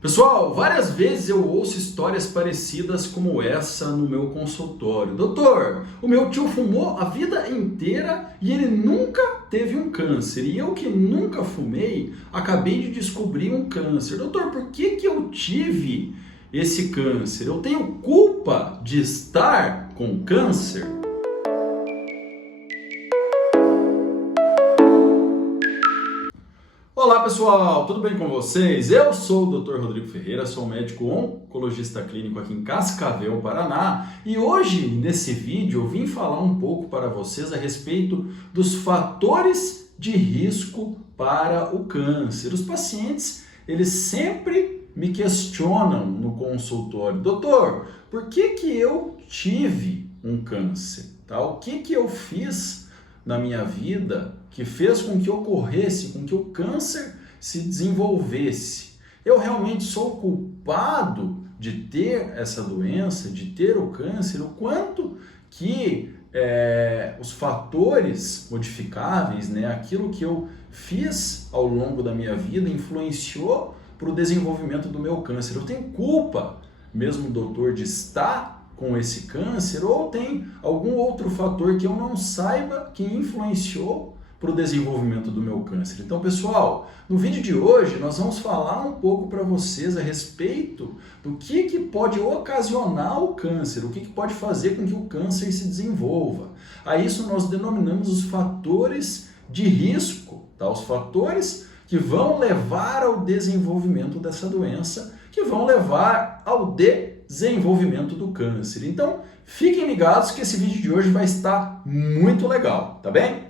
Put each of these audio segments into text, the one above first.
Pessoal, várias vezes eu ouço histórias parecidas como essa no meu consultório. Doutor, o meu tio fumou a vida inteira e ele nunca teve um câncer. E eu que nunca fumei, acabei de descobrir um câncer. Doutor, por que eu tive esse câncer? Eu tenho culpa de estar com câncer? Olá pessoal, tudo bem com vocês? Eu sou o Dr. Rodrigo Ferreira, sou médico oncologista clínico aqui em Cascavel, Paraná, e hoje nesse vídeo eu vim falar um pouco para vocês a respeito dos fatores de risco para o câncer. Os pacientes, eles sempre me questionam no consultório: doutor, por que eu tive um câncer? Tá? O que eu fiz na minha vida que fez com que ocorresse, com que o câncer se desenvolvesse? Eu realmente sou culpado de ter essa doença, de ter o câncer? O quanto que os fatores modificáveis, aquilo que eu fiz ao longo da minha vida influenciou para o desenvolvimento do meu câncer? Eu tenho culpa mesmo, doutor, de estar com esse câncer, ou tem algum outro fator que eu não saiba que influenciou para o desenvolvimento do meu câncer? Então, pessoal, no vídeo de hoje nós vamos falar um pouco para vocês a respeito do que pode ocasionar o câncer, o que pode fazer com que o câncer se desenvolva. A isso nós denominamos os fatores de risco, tá? Os fatores que vão levar ao desenvolvimento dessa doença, que vão levar ao desenvolvimento do câncer. Então, fiquem ligados que esse vídeo de hoje vai estar muito legal, tá bem?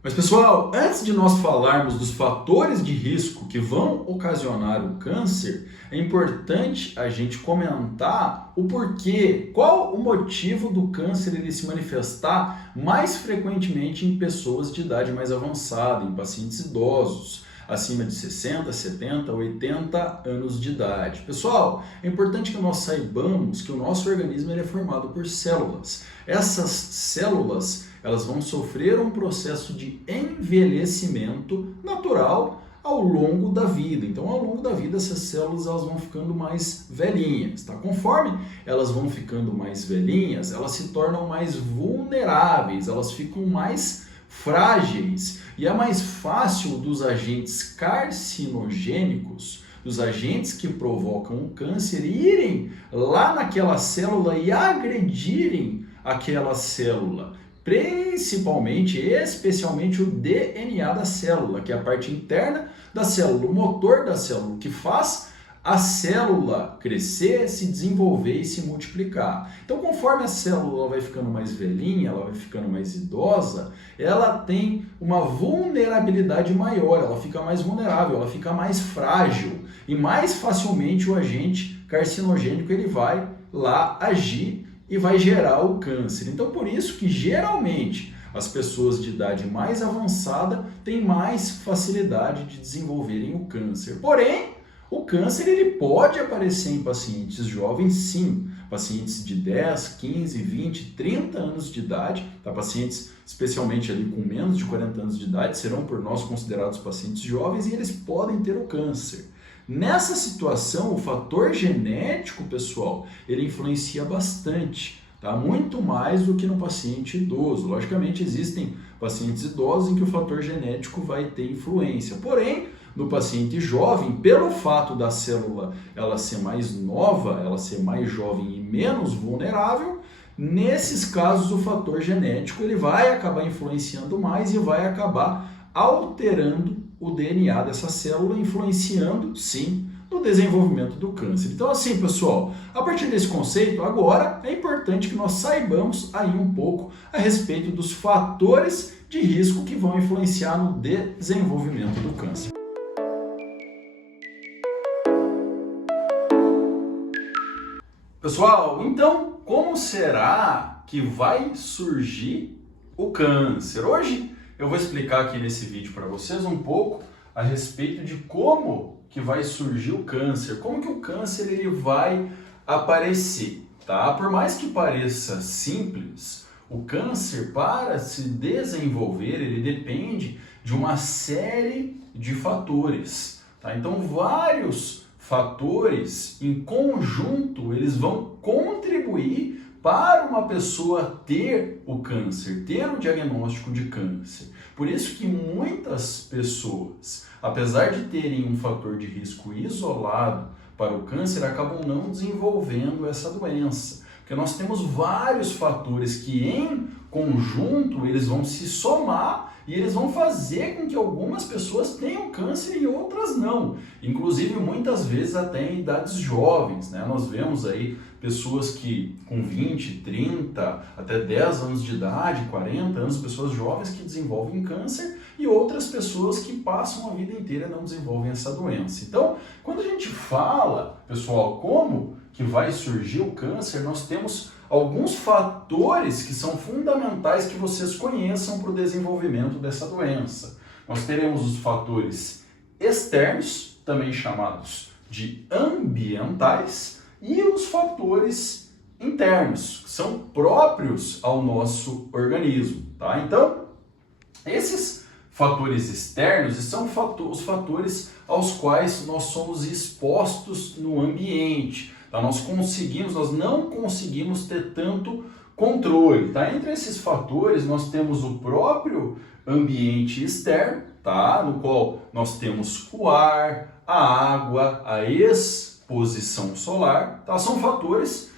Mas pessoal, antes de nós falarmos dos fatores de risco que vão ocasionar o câncer, é importante a gente comentar o porquê, qual o motivo do câncer ele se manifestar mais frequentemente em pessoas de idade mais avançada, em pacientes idosos, acima de 60, 70, 80 anos de idade. Pessoal, é importante que nós saibamos que o nosso organismo ele é formado por células. Essas células elas vão sofrer um processo de envelhecimento natural ao longo da vida. Então, ao longo da vida, essas células elas vão ficando mais velhinhas, tá? Conforme elas vão ficando mais velhinhas, elas se tornam mais vulneráveis, elas ficam mais frágeis, e é mais fácil dos agentes carcinogênicos, dos agentes que provocam o câncer, irem lá naquela célula e agredirem aquela célula, principalmente, especialmente o DNA da célula, que é a parte interna da célula, o motor da célula, que faz a célula crescer, se desenvolver e se multiplicar. Então, conforme a célula vai ficando mais velhinha, ela vai ficando mais idosa, ela tem uma vulnerabilidade maior, ela fica mais vulnerável, ela fica mais frágil, e mais facilmente o agente carcinogênico ele vai lá agir e vai gerar o câncer. Então, por isso que geralmente as pessoas de idade mais avançada têm mais facilidade de desenvolverem o câncer. Porém, o câncer ele pode aparecer em pacientes jovens, sim. Pacientes de 10, 15, 20, 30 anos de idade, tá? Pacientes especialmente ali com menos de 40 anos de idade serão por nós considerados pacientes jovens e eles podem ter o câncer. Nessa situação, o fator genético, pessoal, ele influencia bastante, tá? Muito mais do que no paciente idoso. Logicamente, existem pacientes idosos em que o fator genético vai ter influência. Porém, no paciente jovem, pelo fato da célula ela ser mais nova, ela ser mais jovem e menos vulnerável, nesses casos o fator genético ele vai acabar influenciando mais e vai acabar alterando o DNA dessa célula, influenciando, sim, no desenvolvimento do câncer. Então, assim, pessoal, a partir desse conceito, agora é importante que nós saibamos aí um pouco a respeito dos fatores de risco que vão influenciar no desenvolvimento do câncer. Pessoal, então, como será que vai surgir o câncer? Hoje eu vou explicar aqui nesse vídeo para vocês um pouco a respeito de como que vai surgir o câncer, como que o câncer ele vai aparecer, tá? Por mais que pareça simples, o câncer, para se desenvolver, ele depende de uma série de fatores, tá? Então, vários fatores em conjunto, eles vão contribuir para uma pessoa ter o câncer, ter o diagnóstico de câncer. Por isso que muitas pessoas, apesar de terem um fator de risco isolado para o câncer, acabam não desenvolvendo essa doença. Porque nós temos vários fatores que em conjunto eles vão se somar e eles vão fazer com que algumas pessoas tenham câncer e outras não. Inclusive, muitas vezes até em idades jovens, né? Nós vemos aí pessoas que com 20, 30, até 10 anos de idade, 40 anos, pessoas jovens que desenvolvem câncer e outras pessoas que passam a vida inteira e não desenvolvem essa doença. Então, quando a gente fala, pessoal, como que vai surgir o câncer, nós temos alguns fatores que são fundamentais que vocês conheçam para o desenvolvimento dessa doença. Nós teremos os fatores externos, também chamados de ambientais, e os fatores internos, que são próprios ao nosso organismo, tá? Então, esses fatores externos são os fatores aos quais nós somos expostos no ambiente. Tá? Nós não conseguimos ter tanto controle. Tá? Entre esses fatores, nós temos o próprio ambiente externo, tá? No qual nós temos o ar, a água, a exposição solar. Tá? São fatores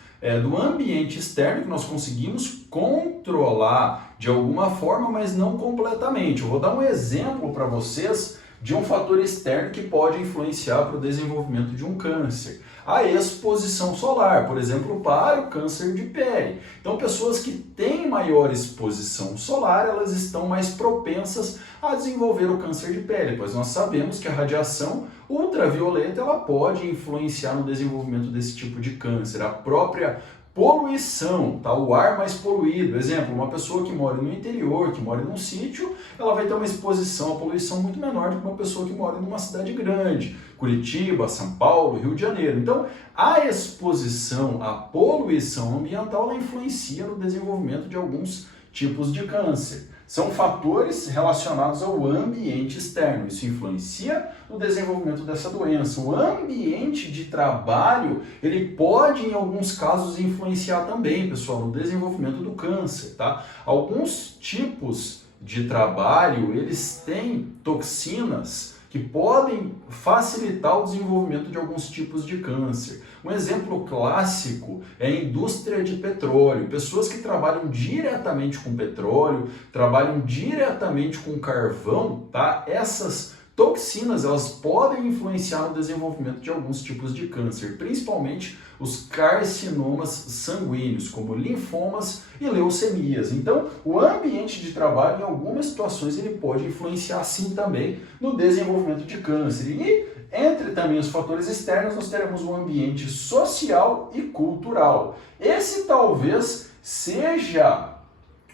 do ambiente externo que nós conseguimos controlar de alguma forma, mas não completamente. Eu vou dar um exemplo para vocês de um fator externo que pode influenciar para o desenvolvimento de um câncer. A exposição solar, por exemplo, para o câncer de pele. Então, pessoas que têm maior exposição solar, elas estão mais propensas a desenvolver o câncer de pele, pois nós sabemos que a radiação ultravioleta ela pode influenciar no desenvolvimento desse tipo de câncer. A própria poluição, tá? O ar mais poluído. Exemplo, uma pessoa que mora no interior, que mora num sítio, ela vai ter uma exposição à poluição muito menor do que uma pessoa que mora numa cidade grande, Curitiba, São Paulo, Rio de Janeiro. Então, a exposição à poluição ambiental ela influencia no desenvolvimento de alguns tipos de câncer. São fatores relacionados ao ambiente externo. Isso influencia no desenvolvimento dessa doença. O ambiente de trabalho, ele pode, em alguns casos, influenciar também, pessoal, no desenvolvimento do câncer, tá? Alguns tipos de trabalho, eles têm toxinas que podem facilitar o desenvolvimento de alguns tipos de câncer. Um exemplo clássico é a indústria de petróleo. Pessoas que trabalham diretamente com petróleo, trabalham diretamente com carvão, tá? Essas toxinas, elas podem influenciar no desenvolvimento de alguns tipos de câncer, principalmente os carcinomas sanguíneos, como linfomas e leucemias. Então, o ambiente de trabalho, em algumas situações, ele pode influenciar sim também no desenvolvimento de câncer. E entre também os fatores externos, nós teremos o ambiente social e cultural. Esse talvez seja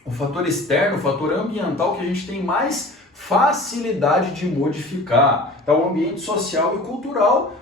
o fator externo, o fator ambiental que a gente tem mais facilidade de modificar. Então, o ambiente social e cultural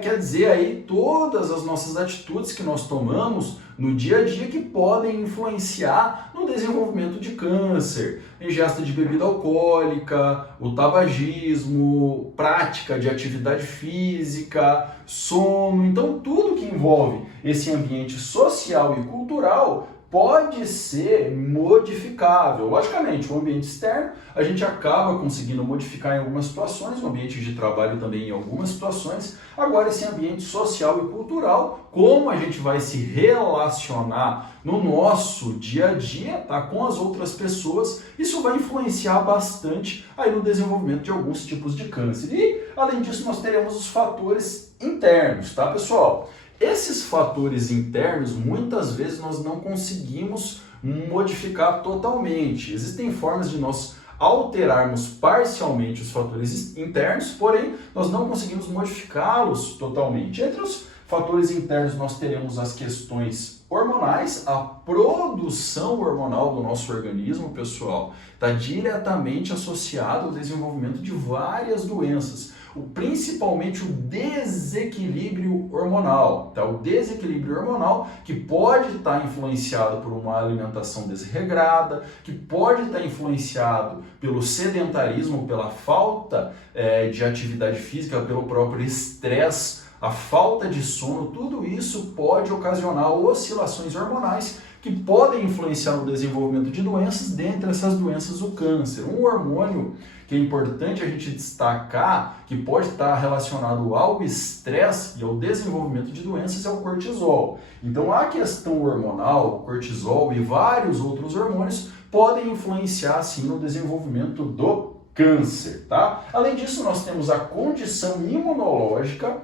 quer dizer aí todas as nossas atitudes que nós tomamos no dia a dia que podem influenciar no desenvolvimento de câncer, ingesta de bebida alcoólica, o tabagismo, prática de atividade física, sono. Então, tudo que envolve esse ambiente social e cultural pode ser modificável. Logicamente, o ambiente externo a gente acaba conseguindo modificar em algumas situações, o ambiente de trabalho também em algumas situações. Agora, esse ambiente social e cultural, como a gente vai se relacionar no nosso dia a dia, tá, com as outras pessoas, isso vai influenciar bastante aí no desenvolvimento de alguns tipos de câncer. E, além disso, nós teremos os fatores internos, tá, pessoal? Esses fatores internos, muitas vezes nós não conseguimos modificar totalmente. Existem formas de nós alterarmos parcialmente os fatores internos, porém nós não conseguimos modificá-los totalmente. Entre os fatores internos nós teremos as questões hormonais, a produção hormonal do nosso organismo, pessoal, está diretamente associado ao desenvolvimento de várias doenças. principalmente o desequilíbrio hormonal, tá? O desequilíbrio hormonal que pode estar influenciado por uma alimentação desregrada, que pode estar influenciado pelo sedentarismo, pela falta de atividade física, pelo próprio estresse, a falta de sono, tudo isso pode ocasionar oscilações hormonais que podem influenciar no desenvolvimento de doenças, dentre essas doenças o câncer. Um hormônio que é importante a gente destacar, que pode estar relacionado ao estresse e ao desenvolvimento de doenças, é o cortisol. Então a questão hormonal, o cortisol e vários outros hormônios podem influenciar sim no desenvolvimento do câncer, tá? Além disso, nós temos a condição imunológica.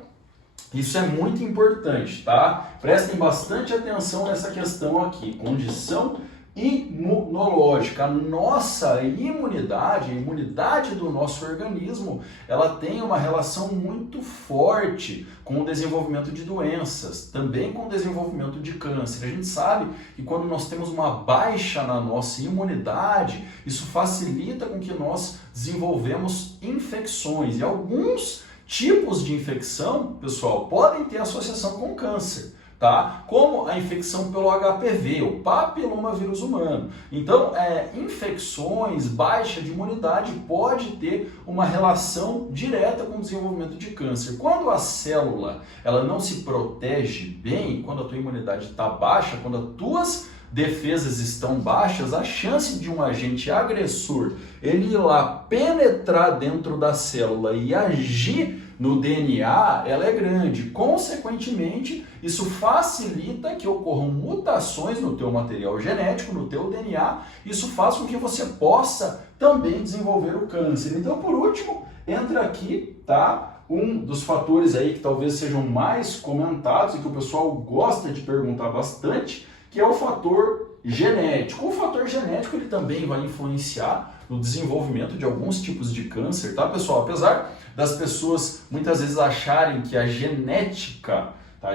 Isso é muito importante, tá? Prestem bastante atenção nessa questão aqui, condição imunológica. A nossa imunidade, a imunidade do nosso organismo, ela tem uma relação muito forte com o desenvolvimento de doenças, também com o desenvolvimento de câncer. A gente sabe que quando nós temos uma baixa na nossa imunidade, isso facilita com que nós desenvolvemos infecções e alguns tipos de infecção, pessoal, podem ter associação com câncer, tá? Como a infecção pelo HPV, o papilomavírus humano. Então, infecções, baixa de imunidade pode ter uma relação direta com o desenvolvimento de câncer. Quando a célula ela não se protege bem, quando a tua imunidade está baixa, quando as tuas defesas estão baixas, a chance de um agente agressor ele ir lá penetrar dentro da célula e agir no DNA, ela é grande. Consequentemente, isso facilita que ocorram mutações no teu material genético, no teu DNA. Isso faz com que você possa também desenvolver o câncer. Então, por último, entra aqui, tá? Um dos fatores aí que talvez sejam mais comentados e que o pessoal gosta de perguntar bastante, que é o fator genético. O fator genético ele também vai influenciar no desenvolvimento de alguns tipos de câncer, tá, pessoal? Apesar das pessoas muitas vezes acharem que a genética, tá,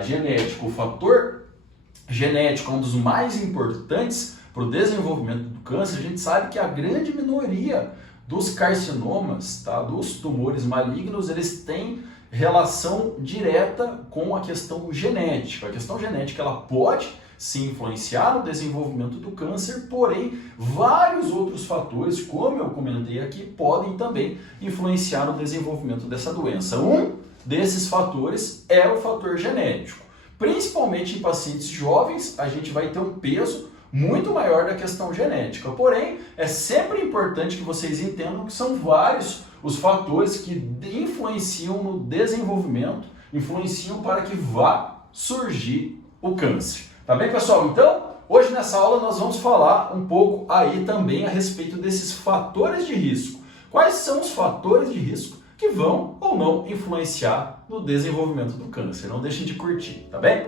o fator genético é um dos mais importantes para o desenvolvimento do câncer, a gente sabe que a grande minoria dos carcinomas, tá, dos tumores malignos, eles têm relação direta com a questão genética. A questão genética ela pode se influenciar no desenvolvimento do câncer, porém, vários outros fatores, como eu comentei aqui, podem também influenciar no desenvolvimento dessa doença. Um desses fatores é o fator genético. Principalmente em pacientes jovens, a gente vai ter um peso muito maior da questão genética. Porém, é sempre importante que vocês entendam que são vários os fatores que influenciam no desenvolvimento, influenciam para que vá surgir o câncer. Tá bem, pessoal? Então, hoje nessa aula nós vamos falar um pouco aí também a respeito desses fatores de risco. Quais são os fatores de risco que vão ou não influenciar no desenvolvimento do câncer? Não deixem de curtir, tá bem?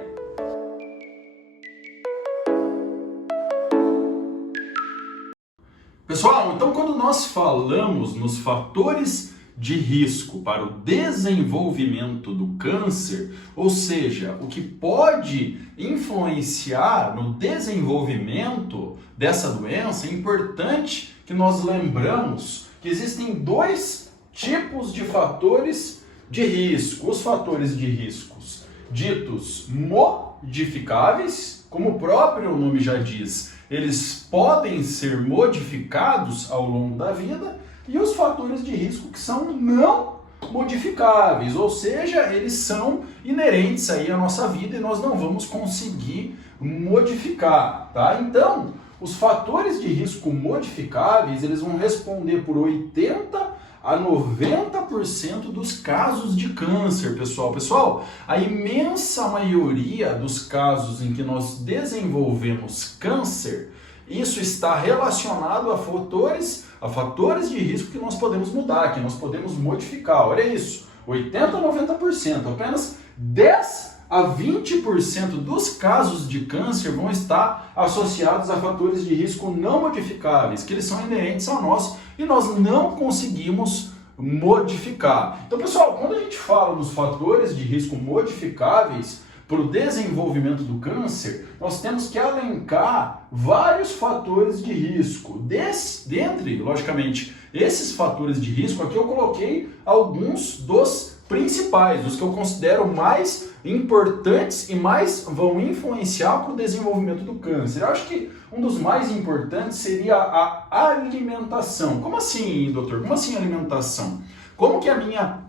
Pessoal, então quando nós falamos nos fatores de risco para o desenvolvimento do câncer, ou seja, o que pode influenciar no desenvolvimento dessa doença, é importante que nós lembramos que existem dois tipos de fatores de risco. Os fatores de riscos ditos modificáveis, como o próprio nome já diz, eles podem ser modificados ao longo da vida, e os fatores de risco que são não modificáveis, ou seja, eles são inerentes aí à nossa vida e nós não vamos conseguir modificar, tá? Então, os fatores de risco modificáveis, eles vão responder por 80 a 90% dos casos de câncer, pessoal. Pessoal, a imensa maioria dos casos em que nós desenvolvemos câncer, isso está relacionado a fatores de risco que nós podemos mudar, que nós podemos modificar. Olha isso, 80 a 90%, apenas 10 a 20% dos casos de câncer vão estar associados a fatores de risco não modificáveis, que eles são inerentes a nós e nós não conseguimos modificar. Então, pessoal, quando a gente fala nos fatores de risco modificáveis, para o desenvolvimento do câncer, nós temos que elencar vários fatores de risco. Dentre, logicamente, esses fatores de risco, aqui eu coloquei alguns dos principais, os que eu considero mais importantes e mais vão influenciar para o desenvolvimento do câncer. Eu acho que um dos mais importantes seria a alimentação. Como assim, doutor? Como assim alimentação? Como que a minha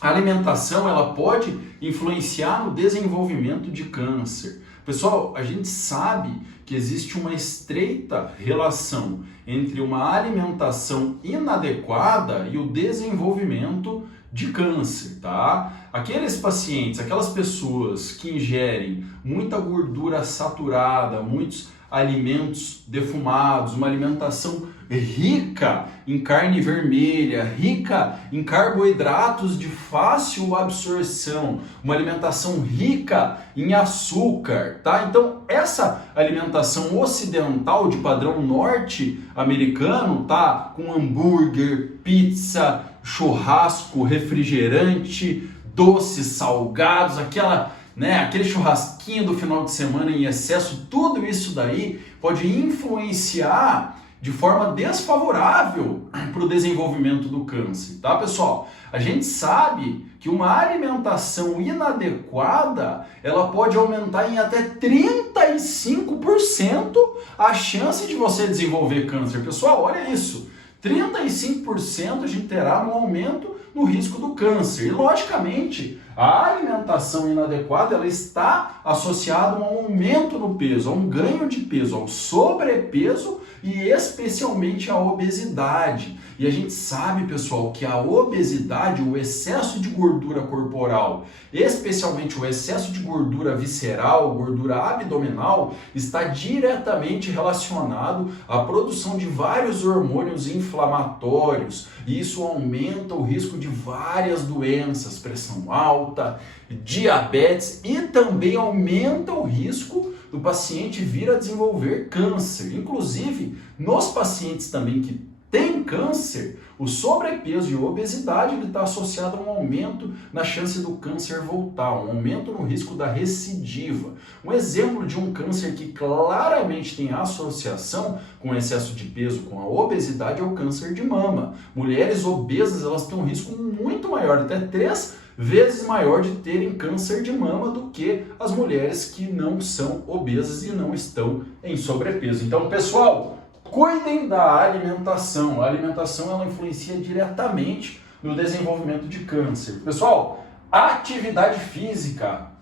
alimentação ela pode influenciar no desenvolvimento de câncer? Pessoal, a gente sabe que existe uma estreita relação entre uma alimentação inadequada e o desenvolvimento de câncer, tá? Aqueles pacientes, aquelas pessoas que ingerem muita gordura saturada, muitos alimentos defumados, uma alimentação rica em carne vermelha, rica em carboidratos de fácil absorção, uma alimentação rica em açúcar, tá? Então, essa alimentação ocidental de padrão norte-americano, tá? Com hambúrguer, pizza, churrasco, refrigerante, doces, salgados, aquele churrasquinho do final de semana em excesso, tudo isso daí pode influenciar de forma desfavorável para o desenvolvimento do câncer, tá, pessoal? A gente sabe que uma alimentação inadequada, ela pode aumentar em até 35% a chance de você desenvolver câncer. Pessoal, olha isso, 35% a gente terá um aumento no risco do câncer. E, logicamente, a alimentação inadequada ela está associada a um aumento no peso, a um ganho de peso, ao sobrepeso e especialmente à obesidade. E a gente sabe, pessoal, que a obesidade, o excesso de gordura corporal, especialmente o excesso de gordura visceral, gordura abdominal, está diretamente relacionado à produção de vários hormônios inflamatórios. E isso aumenta o risco de várias doenças, pressão alta, diabetes e também aumenta o risco do paciente vir a desenvolver câncer. Inclusive, nos pacientes também que têm câncer, o sobrepeso e a obesidade está associado a um aumento na chance do câncer voltar, um aumento no risco da recidiva. Um exemplo de um câncer que claramente tem associação com o excesso de peso, com a obesidade, é o câncer de mama. Mulheres obesas elas têm um risco muito maior, até 3 vezes maior de terem câncer de mama do que as mulheres que não são obesas e não estão em sobrepeso. Então, pessoal, cuidem da alimentação. A alimentação ela influencia diretamente no desenvolvimento de câncer. Pessoal, atividade física.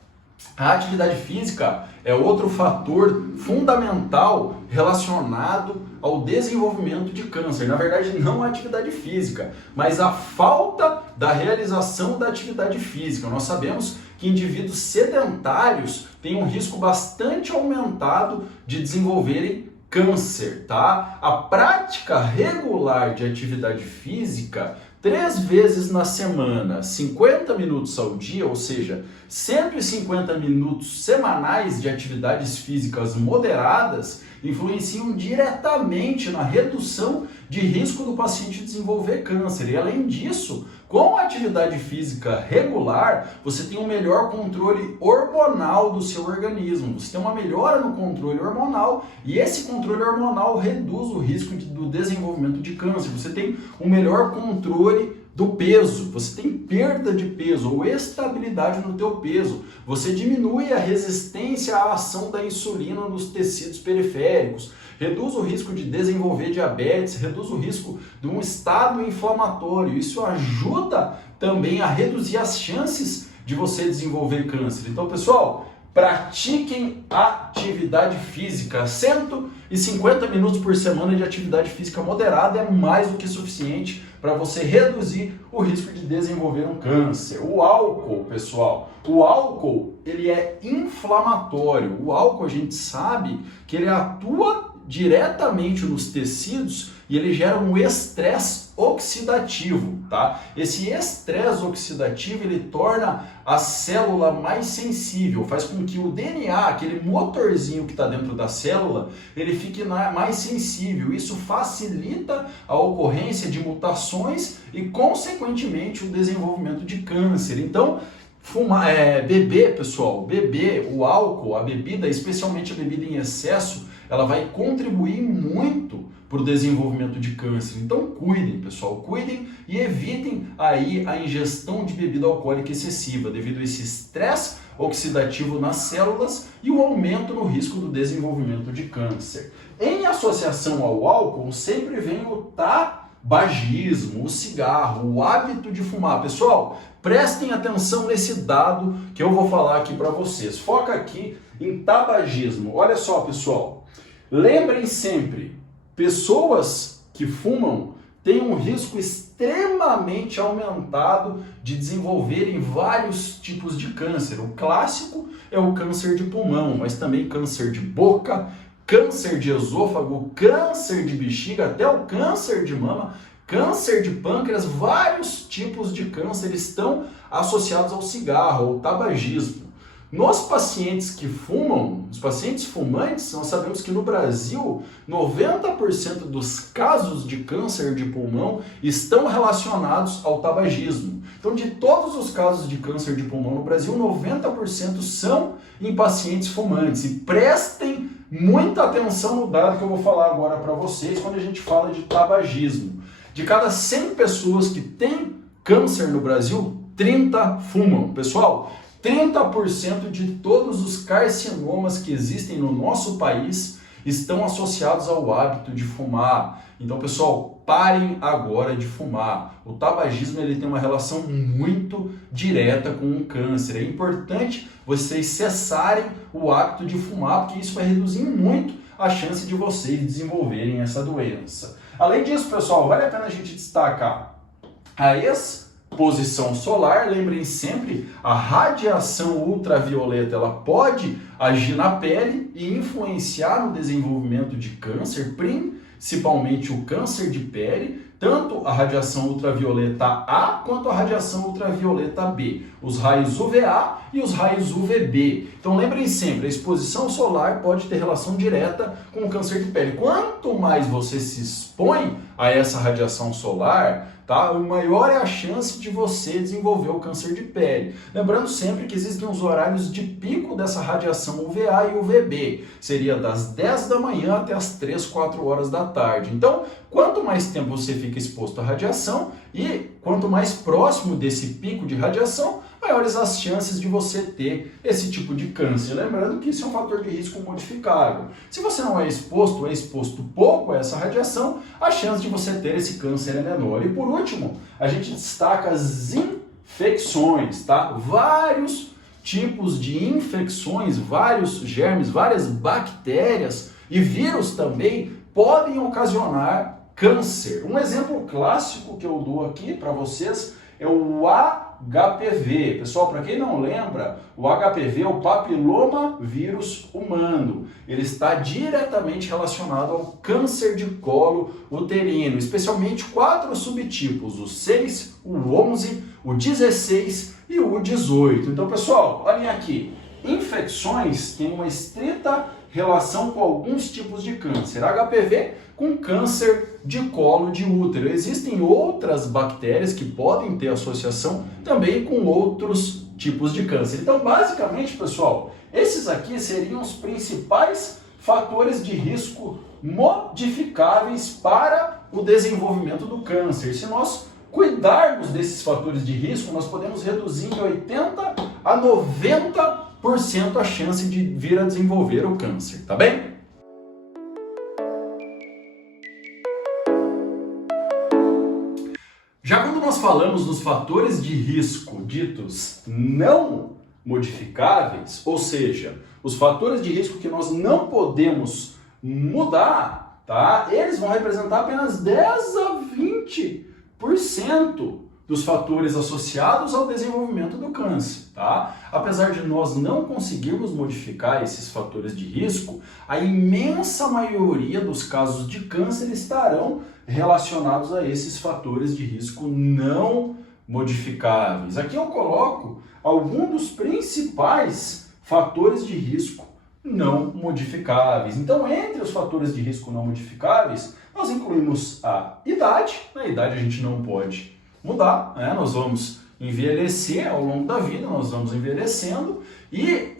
A atividade física é outro fator fundamental relacionado ao desenvolvimento de câncer. Na verdade, não a atividade física, mas a falta da realização da atividade física. Nós sabemos que indivíduos sedentários têm um risco bastante aumentado de desenvolverem câncer, tá? A prática regular de atividade física 3 vezes na semana, 50 minutos ao dia, ou seja, 150 minutos semanais de atividades físicas moderadas, influenciam diretamente na redução de risco do paciente desenvolver câncer. E além disso, com a atividade física regular, você tem um melhor controle hormonal do seu organismo. Você tem uma melhora no controle hormonal e esse controle hormonal reduz o risco do desenvolvimento de câncer. Você tem um melhor controle do peso, você tem perda de peso ou estabilidade no teu peso, você diminui a resistência à ação da insulina nos tecidos periféricos, reduz o risco de desenvolver diabetes, reduz o risco de um estado inflamatório. Isso ajuda também a reduzir as chances de você desenvolver câncer. Então, pessoal, pratiquem atividade física. 150 minutos por semana de atividade física moderada é mais do que suficiente para você reduzir o risco de desenvolver um câncer. O álcool, pessoal, ele é inflamatório. O álcool a gente sabe que ele atua diretamente nos tecidos e ele gera um estresse oxidativo, tá? Esse estresse oxidativo ele torna a célula mais sensível, faz com que o DNA, aquele motorzinho que está dentro da célula, ele fique mais sensível. Isso facilita a ocorrência de mutações e, consequentemente, o desenvolvimento de câncer. Então, Beber, pessoal, beber o álcool, a bebida, especialmente a bebida em excesso, ela vai contribuir muito para o desenvolvimento de câncer. Então cuidem, pessoal, cuidem e evitem aí a ingestão de bebida alcoólica excessiva, devido a esse estresse oxidativo nas células e o aumento no risco do desenvolvimento de câncer. Em associação ao álcool, sempre vem o tabagismo, o cigarro, o hábito de fumar. Pessoal, prestem atenção nesse dado que eu vou falar aqui para vocês. Foca aqui em tabagismo. Olha só, pessoal, lembrem sempre, pessoas que fumam têm um risco extremamente aumentado de desenvolverem vários tipos de câncer. O clássico é o câncer de pulmão, mas também câncer de boca, câncer de esôfago, câncer de bexiga, até o câncer de mama, câncer de pâncreas. Vários tipos de câncer estão associados ao cigarro, ao tabagismo. Nos pacientes que fumam, os pacientes fumantes, nós sabemos que no Brasil, 90% dos casos de câncer de pulmão estão relacionados ao tabagismo. Então, de todos os casos de câncer de pulmão no Brasil, 90% são em pacientes fumantes. E prestem muita atenção no dado que eu vou falar agora para vocês quando a gente fala de tabagismo. De cada 100 pessoas que têm câncer no Brasil, 30 fumam. Pessoal, 30% de todos os carcinomas que existem no nosso país estão associados ao hábito de fumar. Então, pessoal, parem agora de fumar. O tabagismo ele tem uma relação muito direta com o câncer. É importante vocês cessarem o hábito de fumar, porque isso vai reduzir muito a chance de vocês desenvolverem essa doença. Além disso, pessoal, vale a pena a gente destacar a exposição solar. Lembrem sempre, a radiação ultravioleta ela pode agir na pele e influenciar no desenvolvimento de câncer, principalmente o câncer de pele, tanto a radiação ultravioleta A quanto a radiação ultravioleta B, os raios UVA e os raios UVB. Então lembrem sempre, a exposição solar pode ter relação direta com o câncer de pele. Quanto mais você se expõe a essa radiação solar, tá? Maior é a chance de você desenvolver o câncer de pele. Lembrando sempre que existem os horários de pico dessa radiação UVA e UVB. Seria das 10 da manhã até as 3, 4 horas da tarde. Então, quanto mais tempo você fica exposto à radiação e quanto mais próximo desse pico de radiação, maiores as chances de você ter esse tipo de câncer. Lembrando que isso é um fator de risco modificável. Se você não é exposto pouco a essa radiação, a chance de você ter esse câncer é menor. E por último, a gente destaca as infecções, tá? Vários tipos de infecções, vários germes, várias bactérias e vírus também podem ocasionar câncer. Um exemplo clássico que eu dou aqui para vocês é o HPV. Pessoal, para quem não lembra, o HPV é o papiloma vírus humano. Ele está diretamente relacionado ao câncer de colo uterino, especialmente 4 subtipos, o 6, o 11, o 16 e o 18. Então, pessoal, olhem aqui. Infecções têm uma estrita relação com alguns tipos de câncer. HPV com câncer de colo de útero. Existem outras bactérias que podem ter associação também com outros tipos de câncer. Então, basicamente, pessoal, esses aqui seriam os principais fatores de risco modificáveis para o desenvolvimento do câncer. Se nós cuidarmos desses fatores de risco, nós podemos reduzir em 80 a 90% a chance de vir a desenvolver o câncer, tá bem? Já quando nós falamos dos fatores de risco ditos não modificáveis, ou seja, os fatores de risco que nós não podemos mudar, tá? Eles vão representar apenas 10 a 20% dos fatores associados ao desenvolvimento do câncer, tá? Apesar de nós não conseguirmos modificar esses fatores de risco, a imensa maioria dos casos de câncer estarão relacionados a esses fatores de risco não modificáveis. Aqui eu coloco alguns dos principais fatores de risco não modificáveis. Então, entre os fatores de risco não modificáveis, nós incluímos a idade. Na idade a gente não pode mudar, né? Nós vamos envelhecer ao longo da vida, nós vamos envelhecendo e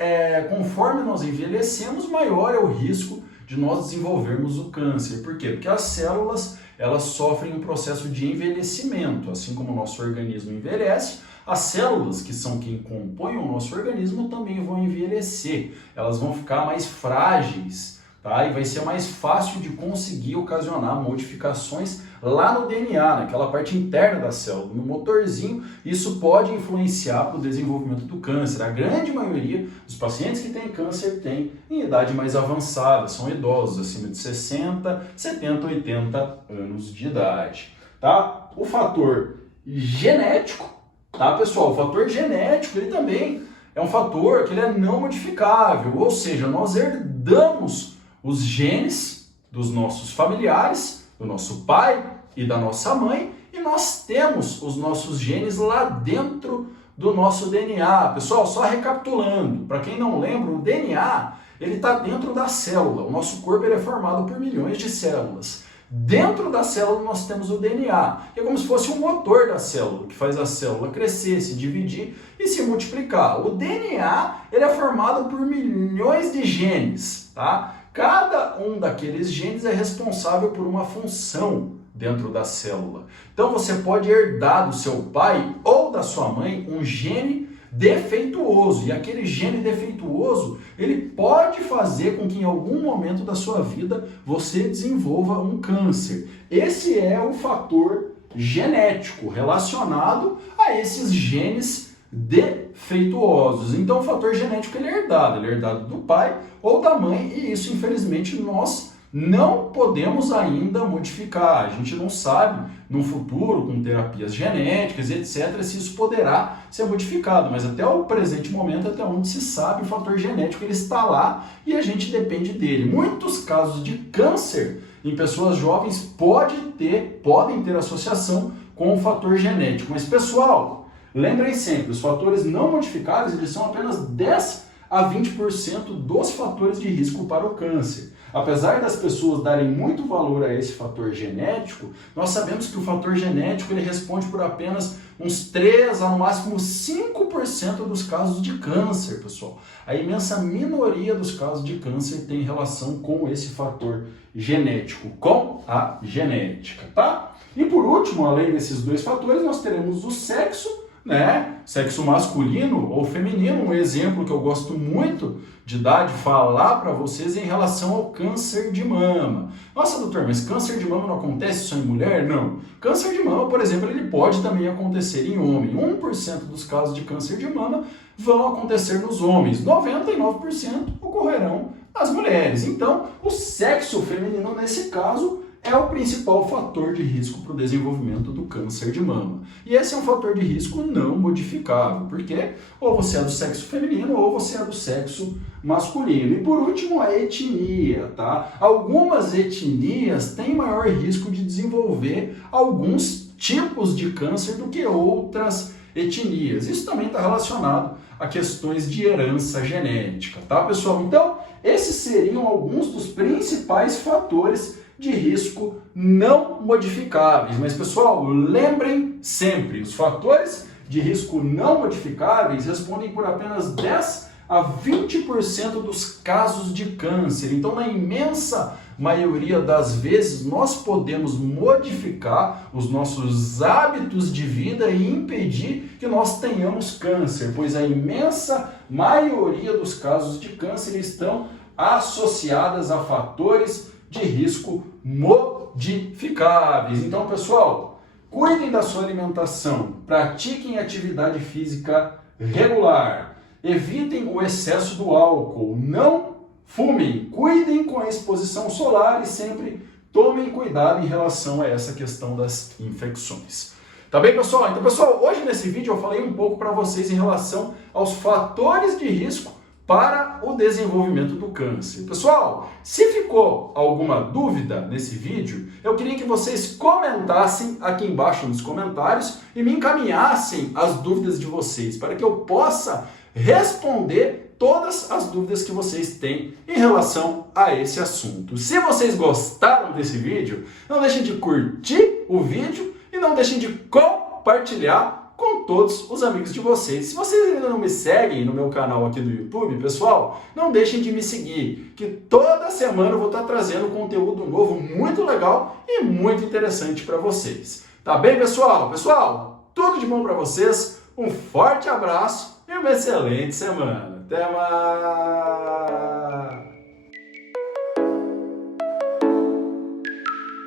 conforme nós envelhecemos, maior é o risco de nós desenvolvermos o câncer. Por quê? Porque as células, elas sofrem um processo de envelhecimento, assim como o nosso organismo envelhece, as células, que são quem compõem o nosso organismo, também vão envelhecer, elas vão ficar mais frágeis, tá? E vai ser mais fácil de conseguir ocasionar modificações lá no DNA, naquela parte interna da célula, no motorzinho. Isso pode influenciar para o desenvolvimento do câncer. A grande maioria dos pacientes que têm câncer tem em idade mais avançada, são idosos, acima de 60, 70, 80 anos de idade, tá? O fator genético, tá, pessoal? O fator genético, ele também é um fator que ele é não modificável, ou seja, nós herdamos os genes dos nossos familiares, do nosso pai e da nossa mãe, e nós temos os nossos genes lá dentro do nosso DNA. Pessoal, só recapitulando, para quem não lembra, o DNA, ele está dentro da célula. O nosso corpo ele é formado por milhões de células. Dentro da célula nós temos o DNA, que é como se fosse um motor da célula, que faz a célula crescer, se dividir e se multiplicar. O DNA ele é formado por milhões de genes, tá? Cada um daqueles genes é responsável por uma função dentro da célula. Então você pode herdar do seu pai ou da sua mãe um gene defeituoso, e aquele gene defeituoso, ele pode fazer com que em algum momento da sua vida você desenvolva um câncer. Esse é o fator genético relacionado a esses genes defeituosos. Então o fator genético ele é herdado do pai ou da mãe, e isso infelizmente nós não podemos ainda modificar. A gente não sabe no futuro, com terapias genéticas, etc., se isso poderá ser modificado, mas até o presente momento, até onde se sabe, o fator genético ele está lá e a gente depende dele. Muitos casos de câncer em pessoas jovens podem ter associação com o fator genético, mas pessoal, lembrem sempre, os fatores não modificáveis eles são apenas 10 a 20% dos fatores de risco para o câncer. Apesar das pessoas darem muito valor a esse fator genético, nós sabemos que o fator genético ele responde por apenas uns 3 a no máximo 5% dos casos de câncer, pessoal. A imensa minoria dos casos de câncer tem relação com esse fator genético, com a genética, tá? E por último, além desses dois fatores, nós teremos o sexo, né? Sexo masculino ou feminino. Um exemplo que eu gosto muito de dar, de falar para vocês em relação ao câncer de mama. Nossa, doutor, mas câncer de mama não acontece só em mulher? Não. Câncer de mama, por exemplo, ele pode também acontecer em homem. 1% dos casos de câncer de mama vão acontecer nos homens. 99% ocorrerão nas mulheres. Então, o sexo feminino, nesse caso, é o principal fator de risco para o desenvolvimento do câncer de mama. E esse é um fator de risco não modificável, porque ou você é do sexo feminino ou você é do sexo masculino. E por último, a etnia, tá? Algumas etnias têm maior risco de desenvolver alguns tipos de câncer do que outras etnias. Isso também está relacionado a questões de herança genética, tá, pessoal? Então, esses seriam alguns dos principais fatores de risco não modificáveis. Mas, pessoal, lembrem sempre, os fatores de risco não modificáveis respondem por apenas 10 a 20% dos casos de câncer. Então, na imensa maioria das vezes, nós podemos modificar os nossos hábitos de vida e impedir que nós tenhamos câncer, pois a imensa maioria dos casos de câncer estão associadas a fatores de risco modificáveis. Então, pessoal, cuidem da sua alimentação, pratiquem atividade física regular, evitem o excesso do álcool, não fumem, cuidem com a exposição solar e sempre tomem cuidado em relação a essa questão das infecções. Tá bem, pessoal? Então, pessoal, hoje nesse vídeo eu falei um pouco para vocês em relação aos fatores de risco para o desenvolvimento do câncer. Pessoal, se ficou alguma dúvida nesse vídeo, eu queria que vocês comentassem aqui embaixo nos comentários e me encaminhassem as dúvidas de vocês, para que eu possa responder todas as dúvidas que vocês têm em relação a esse assunto. Se vocês gostaram desse vídeo, não deixem de curtir o vídeo e não deixem de compartilhar com com todos os amigos de vocês. Se vocês ainda não me seguem no meu canal aqui do YouTube, pessoal, não deixem de me seguir, que toda semana eu vou estar trazendo conteúdo novo, muito legal e muito interessante para vocês. Tá bem, pessoal? Pessoal, tudo de bom para vocês, um forte abraço e uma excelente semana. Até mais!